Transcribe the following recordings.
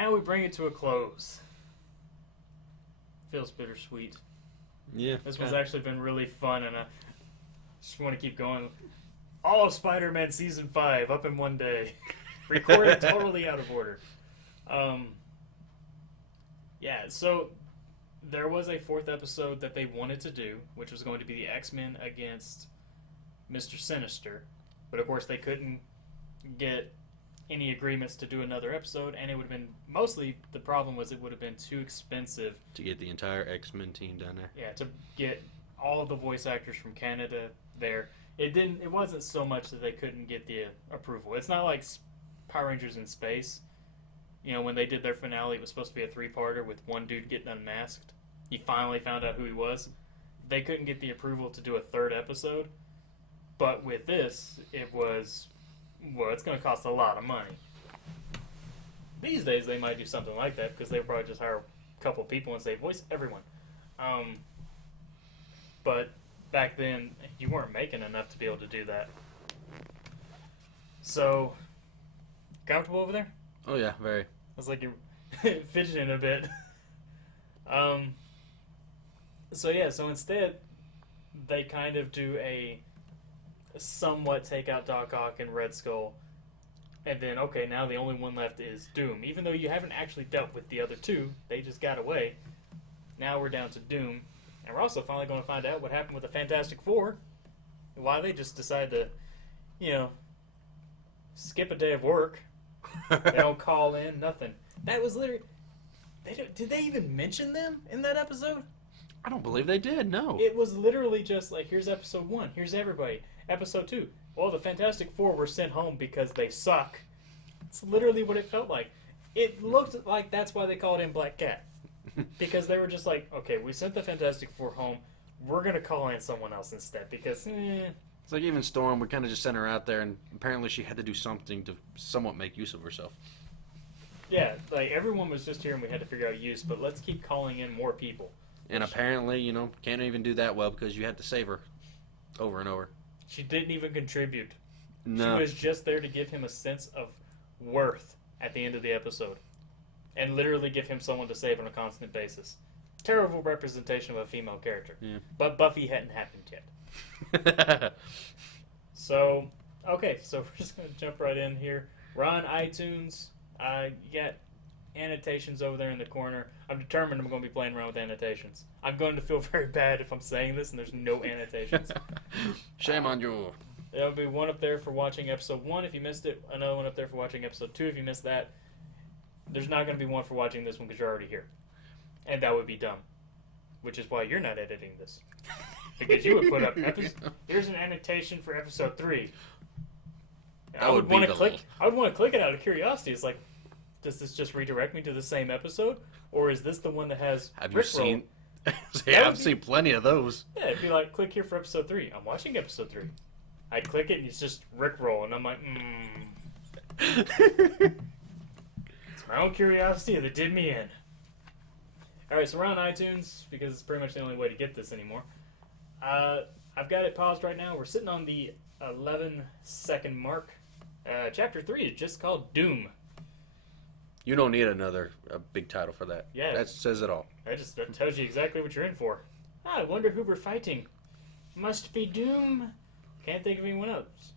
now we bring it to a close. Feels bittersweet. Yeah. This one's actually been really fun, and I just want to keep going. All of Spider-Man Season 5 up in one day. Recorded totally out of order. Yeah, so there was a fourth episode that they wanted to do, which was going to be the X-Men against Mr. Sinister. But of course they couldn't get any agreements to do another episode, and it would have been, mostly the problem was it would have been too expensive to get the entire X-Men team down there. Yeah, to get all of the voice actors from Canada there. It wasn't so much that they couldn't get the approval. It's not like Power Rangers in Space. You know, when they did their finale, it was supposed to be a 3-parter with one dude getting unmasked. He finally found out who he was. They couldn't get the approval to do a third episode. But with this, it was, well, it's going to cost a lot of money. These days, they might do something like that because they would probably just hire a couple people and say, voice everyone. But back then, you weren't making enough to be able to do that. So, comfortable over there? Oh yeah, very. It's like you're fidgeting a bit. So instead, they kind of do a somewhat take out Doc Ock and Red Skull, and then, okay, now the only one left is Doom. Even though you haven't actually dealt with the other two, they just got away. Now we're down to Doom. And we're also finally going to find out what happened with the Fantastic Four. Why they just decided to, you know, skip a day of work. They don't call in, nothing. That was literally... Did they even mention them in that episode? I don't believe they did, no. It was literally just like, here's episode 1, here's everybody. Episode 2, well, the Fantastic Four were sent home because they suck. It's literally what it felt like. It looked like that's why they called in Black Cat. Because they were just like, okay, we sent the Fantastic Four home, we're going to call in someone else instead, because, It's like even Storm, we kind of just sent her out there, and apparently she had to do something to somewhat make use of herself. Yeah, like, everyone was just here and we had to figure out use, but let's keep calling in more people. And apparently, you know, can't even do that well because you had to save her over and over. She didn't even contribute. No. She was just there to give him a sense of worth at the end of the episode. And literally give him someone to save on a constant basis. Terrible representation of a female character. Yeah. But Buffy hadn't happened yet. So, okay, so we're just going to jump right in here. We're on iTunes. You got annotations over there in the corner. I'm determined I'm going to be playing around with annotations. I'm going to feel very bad if I'm saying this and there's no annotations. Shame on you. There'll be one up there for watching episode 1 if you missed it. Another one up there for watching episode 2 if you missed that. There's not going to be one for watching this one because you're already here. And that would be dumb. Which is why you're not editing this. Because you would put up, here's an annotation for episode 3. I would want to click it out of curiosity. It's like, does this just redirect me to the same episode? Or is this the one that has Have you Rickroll? seen... I've seen plenty of those. Yeah, it'd be like, click here for episode 3. I'm watching episode 3. I click it and it's just Rickroll, and I'm like, It's my own curiosity that did me in. Alright, so we're on iTunes, because it's pretty much the only way to get this anymore. I've got it paused right now. We're sitting on the 11-second mark. Chapter 3 is just called Doom. You don't need a big title for that. Yeah. That says it all. That tells you exactly what you're in for. I wonder who we're fighting. Must be Doom. Can't think of anyone else.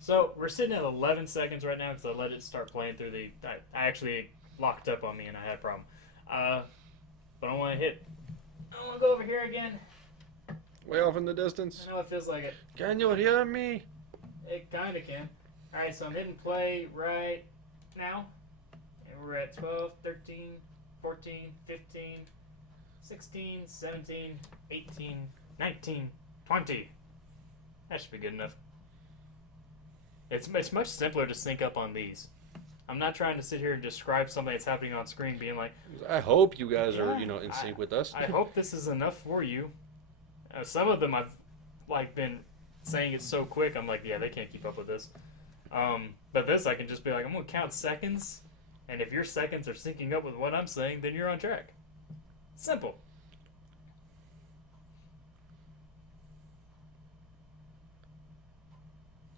So, we're sitting at 11 seconds right now because I let it start playing through the... I actually locked up on me and I had a problem. But I want to go over here again. Way off in the distance. I know it feels like it. Can you hear me? It kind of can. Alright, so I'm hitting play right now. And we're at 12, 13, 14, 15, 16, 17, 18, 19, 20. That should be good enough. It's much simpler to sync up on these. I'm not trying to sit here and describe something that's happening on screen being like... I hope you guys are, in sync with us. I hope this is enough for you. Some of them I've, been saying it so quick, I'm like, yeah, they can't keep up with this. But this, I can just be like, I'm going to count seconds, and if your seconds are syncing up with what I'm saying, then you're on track. Simple.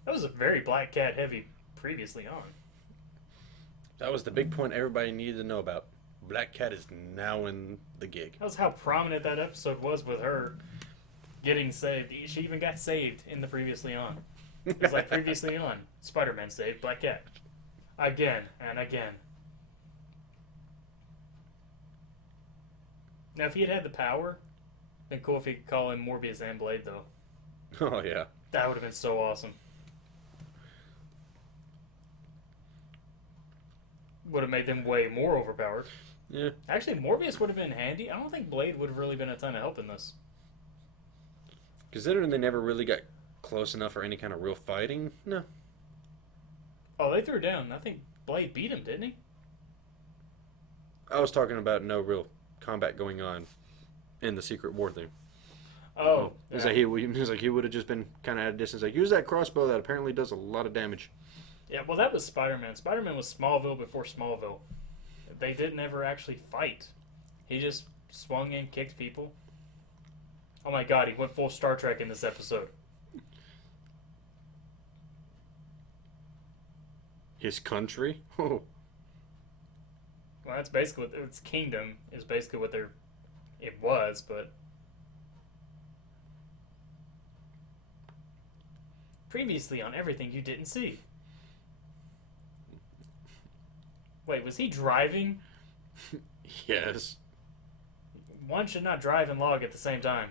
That was a very Black Cat heavy previously on. That was the big point everybody needed to know about. Black Cat is now in the gig. That was how prominent that episode was with her getting saved. She even got saved in the Previously On. It was like Previously On. Spider-Man saved Black Cat. Again and again. Now, if he had the power, it'd been cool if he could call in Morbius and Blade, though. Oh, yeah. That would have been so awesome. Would have made them way more overpowered. Yeah. Actually, Morbius would have been handy. I don't think Blade would have really been a ton of help in this. Considering they never really got close enough for any kind of real fighting, no. Oh, they threw down. I think Blade beat him, didn't he? I was talking about no real combat going on in the Secret War thing. Oh. It was Yeah. like he would have just been kind of at a distance. Like, use that crossbow that apparently does a lot of damage. Yeah, well, that was Spider-Man. Spider-Man was Smallville before Smallville. They didn't ever actually fight. He just swung in, kicked people. Oh my god, he went full Star Trek in this episode. His country? Oh. Well, that's basically what its kingdom is basically what it was, but previously on everything you didn't see. Wait, was he driving? Yes. One should not drive and log at the same time.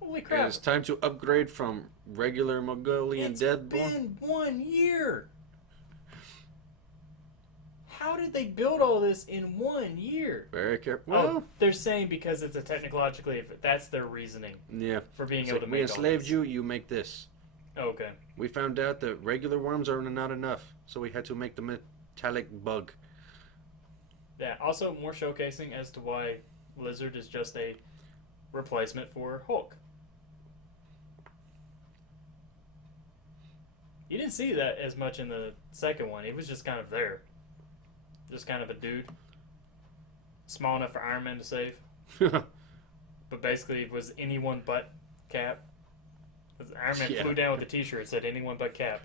Holy And crap. it's time to upgrade from regular Mongolian Deadborn. It's been 1 year. How did they build all this in 1 year? Very careful. Oh, Well, they're saying because it's a technologically, that's their reasoning yeah. for being It's able like, to we make all enslaved this. you, you make this. Oh, okay. We found out that regular worms are not enough, so we had to make the metallic bug. Yeah, also more showcasing as to why Lizard is just a replacement for Hulk. You didn't see that as much in the second one. He was just kind of there. Just kind of a dude. Small enough for Iron Man to save. But basically was anyone but Cap. 'Cause Iron Man Yeah. flew down with a t-shirt that said anyone but Cap.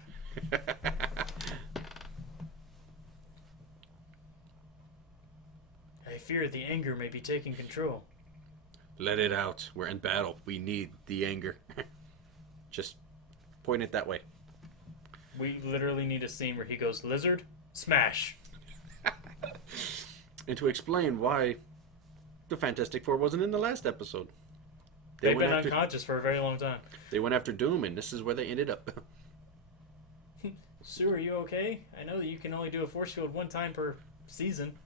I fear the anger may be taking control. Let it out. We're in battle. We need the anger. Just point it that way. We literally need a scene where he goes, Lizard, smash. And to explain why the Fantastic Four wasn't in the last episode. They've went been after, unconscious for a very long time. They went after Doom, and this is where they ended up. Sue, are you okay? I know that you can only do a force field one time per season.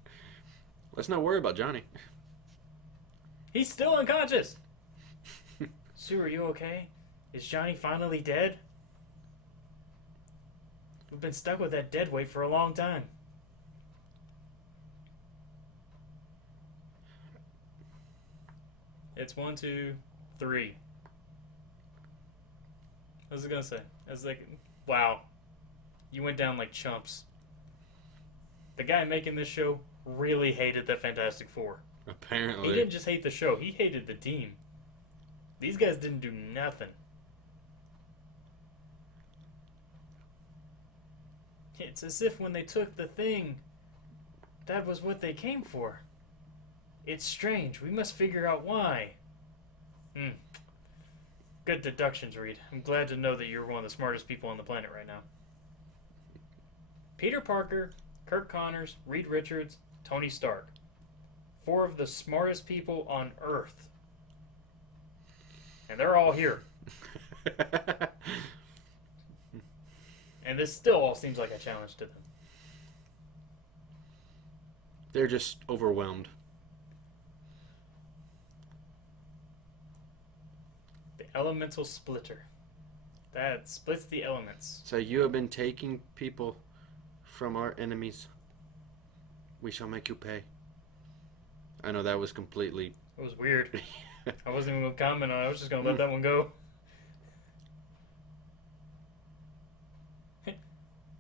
Let's not worry about Johnny. He's still unconscious. Sue, are you okay? Is Johnny finally dead? We've been stuck with that dead weight for a long time. It's 1, 2, 3. What was I gonna say? I was like, wow. You went down like chumps. The guy making this show really hated the Fantastic Four. Apparently. He didn't just hate the show, he hated the team. These guys didn't do nothing. It's as if when they took the thing, that was what they came for. It's strange. We must figure out why. Good deductions, Reed. I'm glad to know that you're one of the smartest people on the planet right now. Peter Parker, Kirk Connors, Reed Richards, Tony Stark. 4 of the smartest people on Earth. And they're all here. And this still all seems like a challenge to them. They're just overwhelmed. The elemental splitter. That splits the elements. So you have been taking people from our enemies. We shall make you pay. I know that was completely... It was weird. I wasn't even going to comment on it. I was just going to let that one go.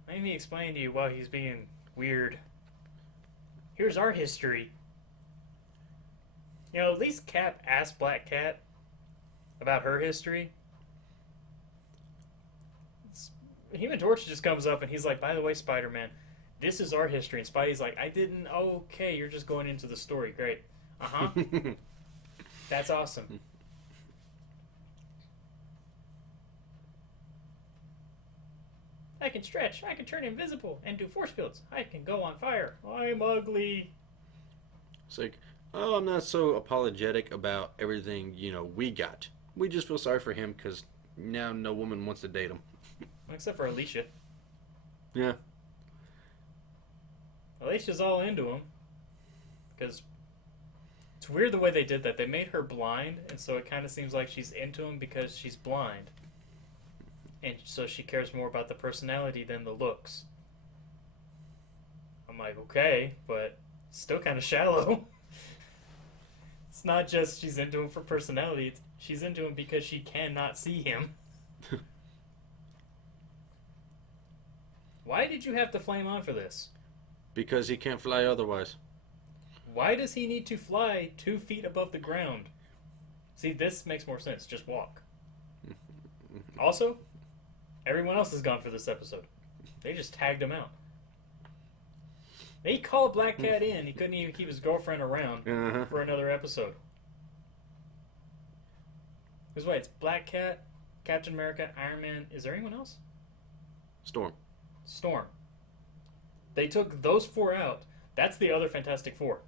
Let me explain to you why he's being weird. Here's our history. You know, at least Cap asked Black Cat about her history. Human Torch just comes up and he's like, by the way, Spider-Man, this is our history. And Spidey's like, I didn't. Okay, you're just going into the story. Great. Uh-huh. That's awesome. I can stretch. I can turn invisible and do force fields. I can go on fire. I'm ugly. It's like, oh, I'm not so apologetic about everything, we got. We just feel sorry for him because now no woman wants to date him. Except for Alicia. Yeah. Alicia's all into him. Because it's weird the way they did that. They made her blind, and so it kind of seems like she's into him because she's blind. And so she cares more about the personality than the looks. I'm like, okay, but still kind of shallow. It's not just she's into him for personality, it's she's into him because she cannot see him. Why did you have to flame on for this? Because he can't fly otherwise. Why does he need to fly 2 feet above the ground? See, this makes more sense. Just walk. Also, everyone else is gone for this episode. They just tagged him out. They called Black Cat in. He couldn't even keep his girlfriend around for another episode. Because wait, it's Black Cat, Captain America, Iron Man. Is there anyone else? Storm. They took those 4 out. That's the other Fantastic Four.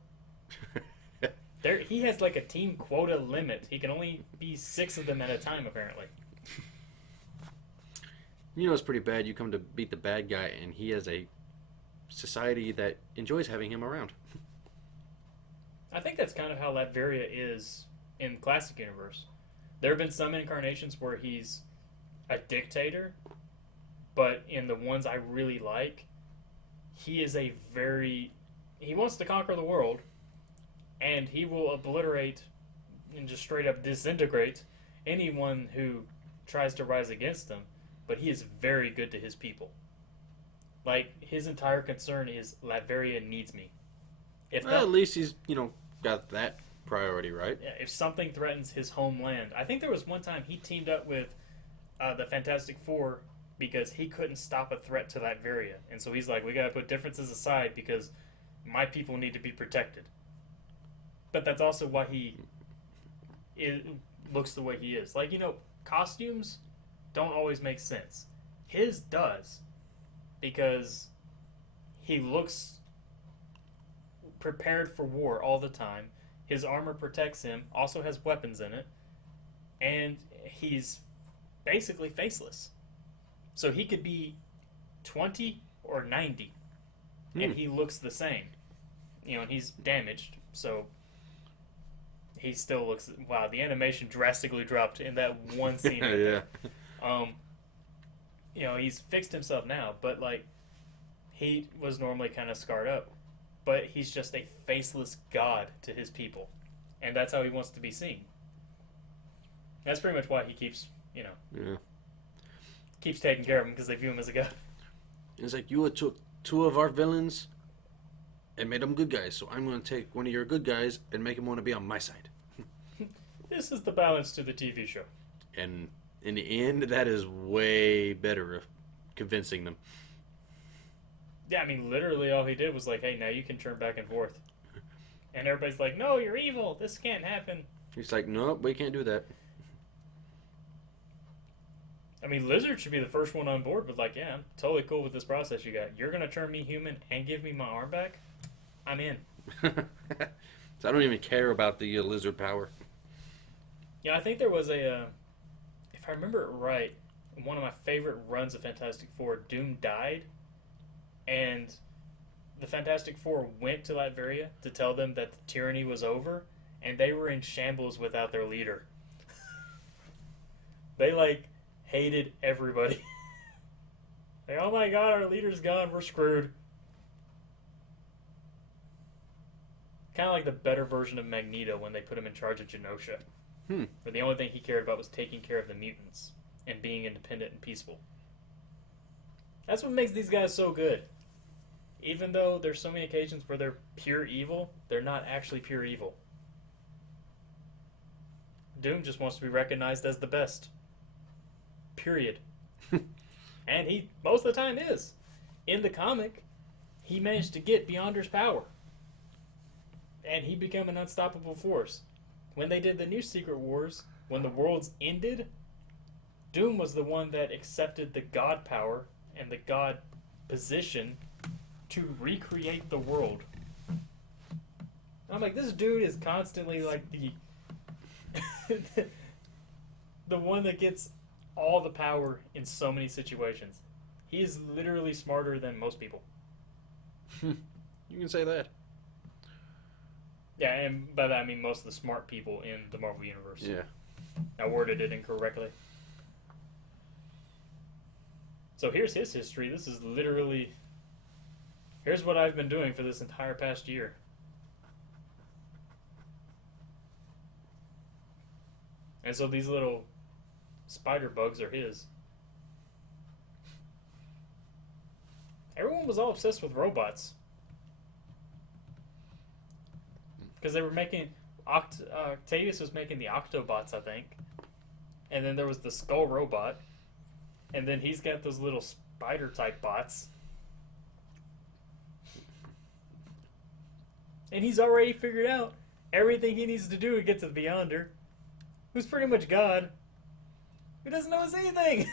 He has like a team quota limit. He can only be 6 of them at a time, apparently. It's pretty bad. You come to beat the bad guy, and he has a society that enjoys having him around. I think that's kind of how Latveria is in Classic Universe. There have been some incarnations where he's a dictator, but in the ones I really like, he is he wants to conquer the world, and he will obliterate and just straight up disintegrate anyone who tries to rise against him, but he is very good to his people. Like, his entire concern is Latveria needs me. At least he's, got that priority, right? Yeah, if something threatens his homeland. I think there was one time he teamed up with the Fantastic Four because he couldn't stop a threat to Latveria. And so he's like, we gotta put differences aside because my people need to be protected. But that's also why he looks the way he is. Like, costumes don't always make sense. His does. Because he looks prepared for war all the time. His armor protects him, also has weapons in it, and he's basically faceless. So he could be 20 or 90, and he looks the same. And he's damaged, so he still looks... Wow, the animation drastically dropped in that one scene. Right there. He's fixed himself now, but, he was normally kind of scarred up. But he's just a faceless god to his people. And that's how he wants to be seen. That's pretty much why he keeps, keeps taking care of him, because they view him as a god. It's like, you took 2 of our villains and made them good guys, so I'm going to take one of your good guys and make him want to be on my side. This is the balance to the TV show. And in the end, that is way better of convincing them. Yeah, I mean, literally all he did was like, hey, now you can turn back and forth. And everybody's like, no, you're evil. This can't happen. He's like, nope, we can't do that. I mean, Lizard should be the first one on board, but yeah, I'm totally cool with this process you got. You're going to turn me human and give me my arm back? I'm in. So I don't even care about the lizard power. Yeah, I think there was if I remember it right, one of my favorite runs of Fantastic Four, Doom died, and the Fantastic Four went to Latveria to tell them that the tyranny was over, and they were in shambles without their leader. They, hated everybody. Oh my god, our leader's gone, we're screwed. Kind of like the better version of Magneto when they put him in charge of Genosha. Where the only thing he cared about was taking care of the mutants and being independent and peaceful. That's what makes these guys so good. Even though there's so many occasions where they're pure evil, they're not actually pure evil. Doom just wants to be recognized as the best. Period. And he, most of the time, is. In the comic, he managed to get Beyonder's power. And he became an unstoppable force. When they did the new Secret Wars, when the worlds ended, Doom was the one that accepted the god power and the god position to recreate the world. I'm like, this dude is constantly like the the one that gets all the power in so many situations. He is literally smarter than most people. You can say that. Yeah, and by that I mean most of the smart people in the Marvel Universe. Yeah. I worded it incorrectly. So here's his history. This is literally... Here's what I've been doing for this entire past year. And so these little spider bugs are his. Everyone was all obsessed with robots. Because they were making... Octavius was making the Octobots, I think. And then there was the Skull Robot. And then he's got those little spider-type bots. And he's already figured out everything he needs to do to get to the Beyonder. Who's pretty much God. Who doesn't know us anything.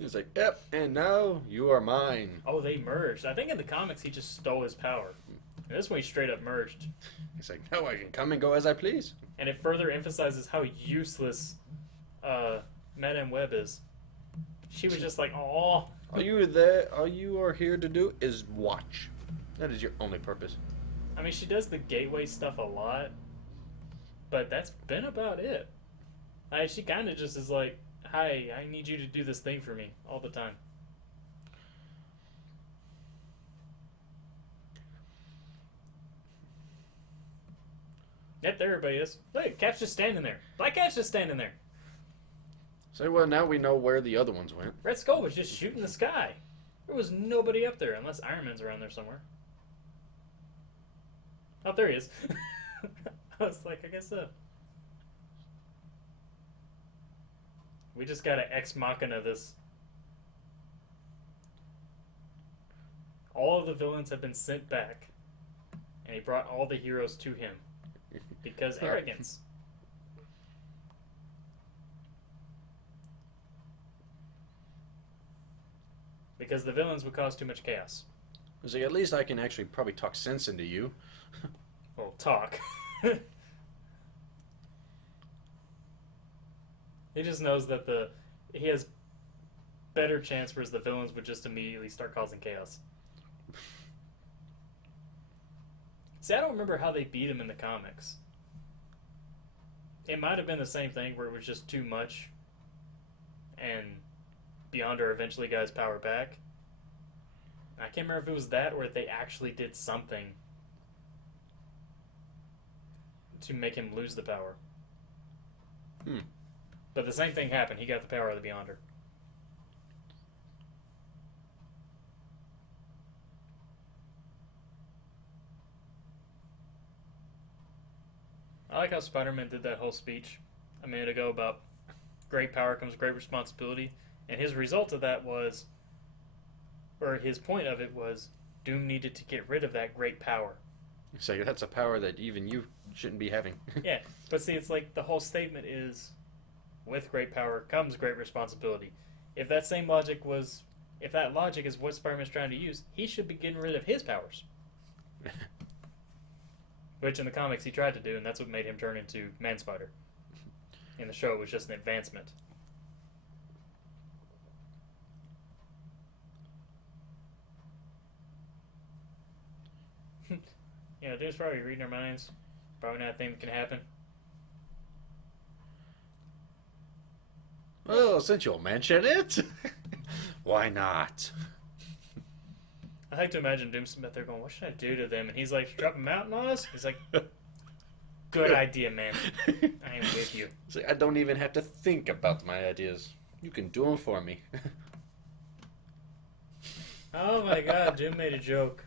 He's like, yep, and now you are mine. Oh, they merged. I think in the comics he just stole his power. And this one he straight up merged. He's like, now I can come and go as I please. And it further emphasizes how useless Madame Web is. She was just like, "Aw." All you are here to do is watch. That is your only purpose. I mean, she does the gateway stuff a lot, but that's been about it. She kind of just is like, "Hi, I need you to do this thing for me all the time." Yep, there everybody is. Look, Cap's just standing there. Black Cat's just standing there. So, well, now we know where the other ones went. Red Skull was just shooting the sky. There was nobody up there, unless Iron Man's around there somewhere. Oh, there he is. I was like, I guess so. We just gotta ex machina this. All of the villains have been sent back, and he brought all the heroes to him. Because arrogance. Because the villains would cause too much chaos. He's like, at least I can actually probably talk sense into you. Well, talk. He just knows that he has better chance, whereas the villains would just immediately start causing chaos. See, I don't remember how they beat him in the comics. It might have been the same thing where it was just too much, and Beyonder eventually got his power back. I can't remember if it was that or if they actually did something to make him lose the power. But the same thing happened. He got the power of the Beyonder. I like how Spider-Man did that whole speech a minute ago about great power comes great responsibility. And his result of that was, or his point of it was, Doom needed to get rid of that great power. It's like, that's a power that even you shouldn't be having. Yeah, but see, it's like the whole statement is, with great power comes great responsibility. If that same logic was, if that logic is what Spider-Man's trying to use, he should be getting rid of his powers. Which in the comics he tried to do, and that's what made him turn into Man-Spider. In the show, it was just an advancement. You know, Doom's probably reading our minds. Probably not a thing that can happen. Well, since you'll mention it, why not? I like to imagine Doom Smith there going, what should I do to them? And he's like, drop a mountain on us? He's like, good idea, man. I am with you. It's like, I don't even have to think about my ideas. You can do them for me. Oh my god, Doom made a joke.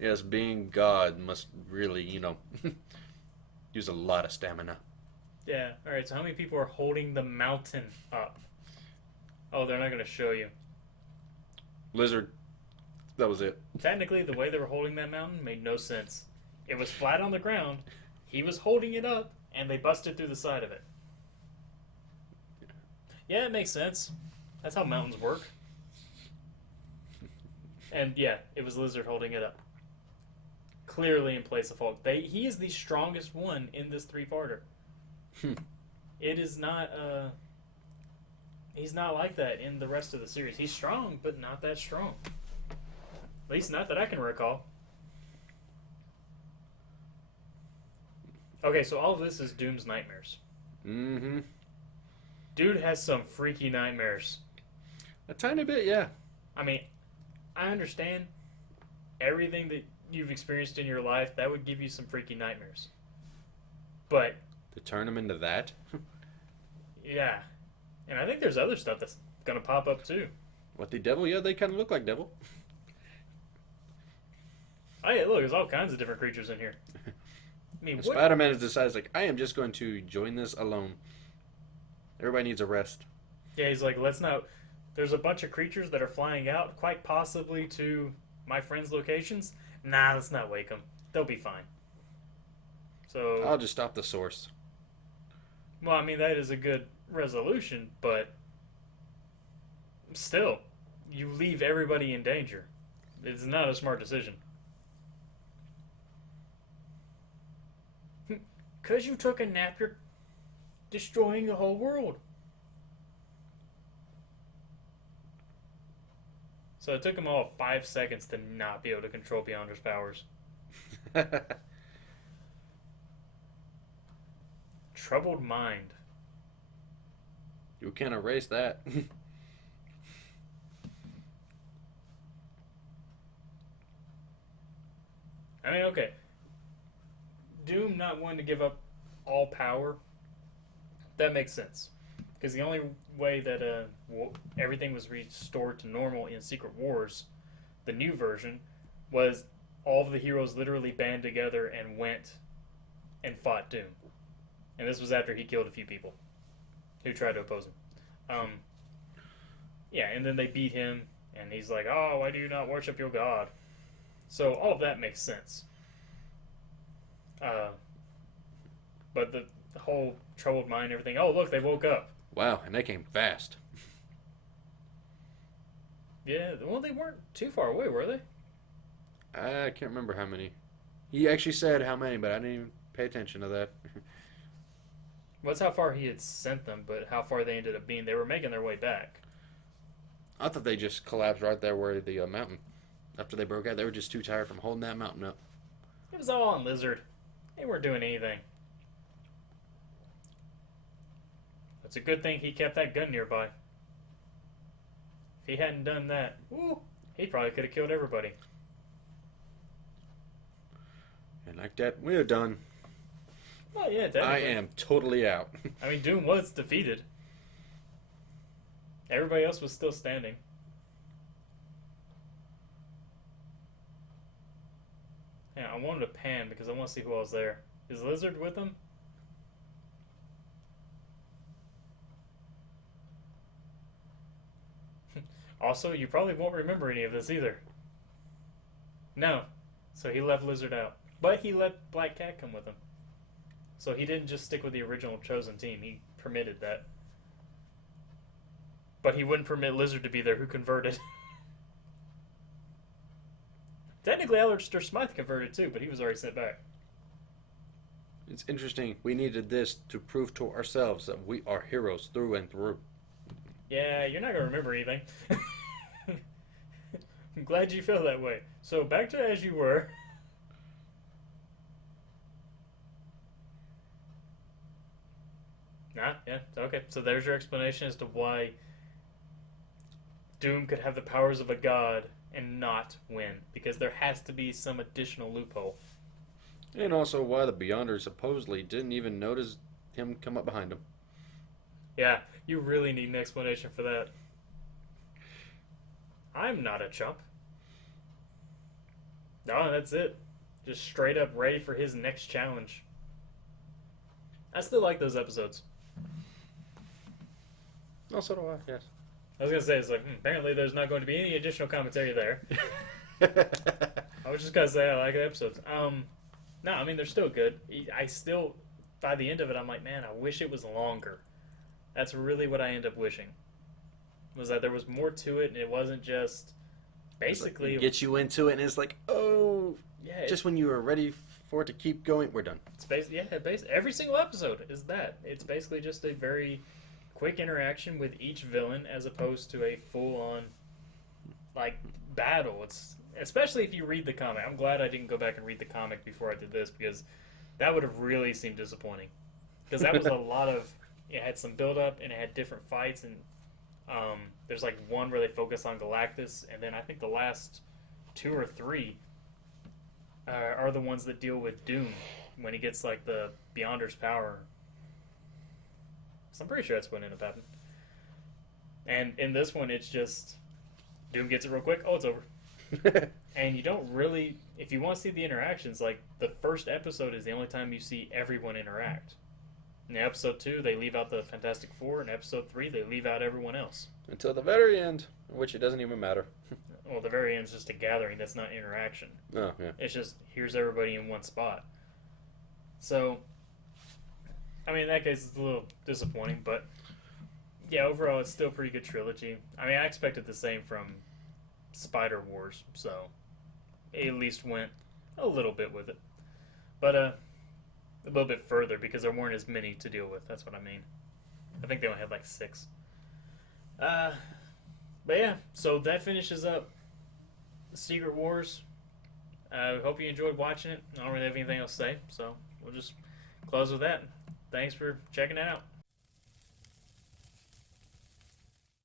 Yes, being God must really, use a lot of stamina. Yeah. All right. So how many people are holding the mountain up? Oh, they're not going to show you. Lizard. That was it. Technically, the way they were holding that mountain made no sense. It was flat on the ground. He was holding it up, and they busted through the side of it. Yeah, it makes sense. That's how mountains work. And yeah, it was Lizard holding it up. Clearly in place of Hulk. He is the strongest one in this three-parter. It is not, he's not like that in the rest of the series. He's strong, but not that strong. At least not that I can recall. Okay, so all of this is Doom's nightmares. Mm-hmm. Dude has some freaky nightmares. A tiny bit, yeah. I mean, I understand everything that you've experienced in your life, that would give you some freaky nightmares. But To turn him into that? yeah. And I think there's other stuff that's gonna pop up too. What, the devil? Yeah, they kind of look like devil. Oh yeah, look, there's all kinds of different creatures in here. I mean, what? Spider-Man has decided, like, I am just going to join this alone. Everybody needs a rest. Yeah, he's like, let's not. There's a bunch of creatures that are flying out, quite possibly to my friends' locations. Nah, let's not wake them. They'll be fine. So I'll just stop the source. well, I mean, that is a good resolution, but still, you leave everybody in danger. It's not a smart decision. Because you took a nap, you're destroying the whole world. So it took him all 5 seconds to not be able to control Beyonder's powers. Troubled mind. You can't erase that. I mean, okay. Doom not wanting to give up all power, that makes sense. Because the only way that everything was restored to normal in Secret Wars, the new version, was all of the heroes literally band together and went and fought Doom. And this was after he killed a few people who tried to oppose him. Yeah, and then they beat him, and he's like, oh, why do you not worship your god? So all of that makes sense. But the whole troubled mind and everything, oh, look, they woke up. Wow, and they came fast. Yeah, well, they weren't too far away, were they? I can't remember how many. He actually said how many, but I didn't even pay attention to that. Well, that's how far he had sent them, but how far they ended up being. They were making their way back. I thought they just collapsed right there where the mountain. After they broke out, they were just too tired from holding that mountain up. It was all on Lizard. They weren't doing anything. It's a good thing he kept that gun nearby. If he hadn't done that, he probably could have killed everybody. And like that, we're done. Well, yeah, technically. I am totally out. I mean, Doom was defeated. Everybody else was still standing. Yeah, I wanted to pan because I want to see who else there. Is Lizard with him? Also, you probably won't remember any of this either. No. So he left Lizard out. But he let Black Cat come with him. So he didn't just stick with the original chosen team. He permitted that. But he wouldn't permit Lizard to be there, who converted. Technically, Alistair Smythe converted too, but he was already sent back. It's interesting. We needed this to prove to ourselves that we are heroes through and through. Yeah, you're not going to remember anything. I'm glad you feel that way. So, back to as you were. Yeah, okay. So there's your explanation as to why Doom could have the powers of a god and not win. Because there has to be some additional loophole. And also why the Beyonders supposedly didn't even notice him come up behind him. Yeah, you really need an explanation for that. I'm not a chump. No, that's it. Just straight up ready for his next challenge. I still like those episodes. Oh, so do I. Yes. I was gonna say, it's like apparently there's not going to be any additional commentary there. I was just gonna say I like the episodes. No, I mean they're still good. I still, by the end of it, I'm like, man, I wish it was longer. That's really what I end up wishing. Was that there was more to it, and it wasn't just basically It gets you into it, and it's like, oh, yeah. just when you were ready for it to keep going, we're done. It's basically every single episode is that. It's basically just a very quick interaction with each villain as opposed to a full-on like battle. It's especially if you read the comic. I'm glad I didn't go back and read the comic before I did this because that would have really seemed disappointing. Because that was a lot of it had some build-up and it had different fights and there's like one where they focus on Galactus and then I think the last 2 or 3 are the ones that deal with Doom when he gets like the Beyonder's power. So I'm pretty sure that's what ended up happening. And in this one, it's just Doom gets it real quick. Oh, it's over. And you don't really, if you want to see the interactions, like the first episode is the only time you see everyone interact. In episode 2, they leave out the Fantastic Four. In episode 3, they leave out everyone else. Until the very end, which it doesn't even matter. Well, the very end is just a gathering. That's not interaction. Oh, yeah. It's just, here's everybody in one spot. So, I mean, in that case, it's a little disappointing, but yeah, overall, it's still a pretty good trilogy. I mean, I expected the same from Spider Wars, so it at least went a little bit with it. But a little bit further because there weren't as many to deal with. That's what I mean. I think they only had like 6. But yeah, so that finishes up Secret Wars. I hope you enjoyed watching it. I don't really have anything else to say, so we'll just close with that. Thanks for checking it out.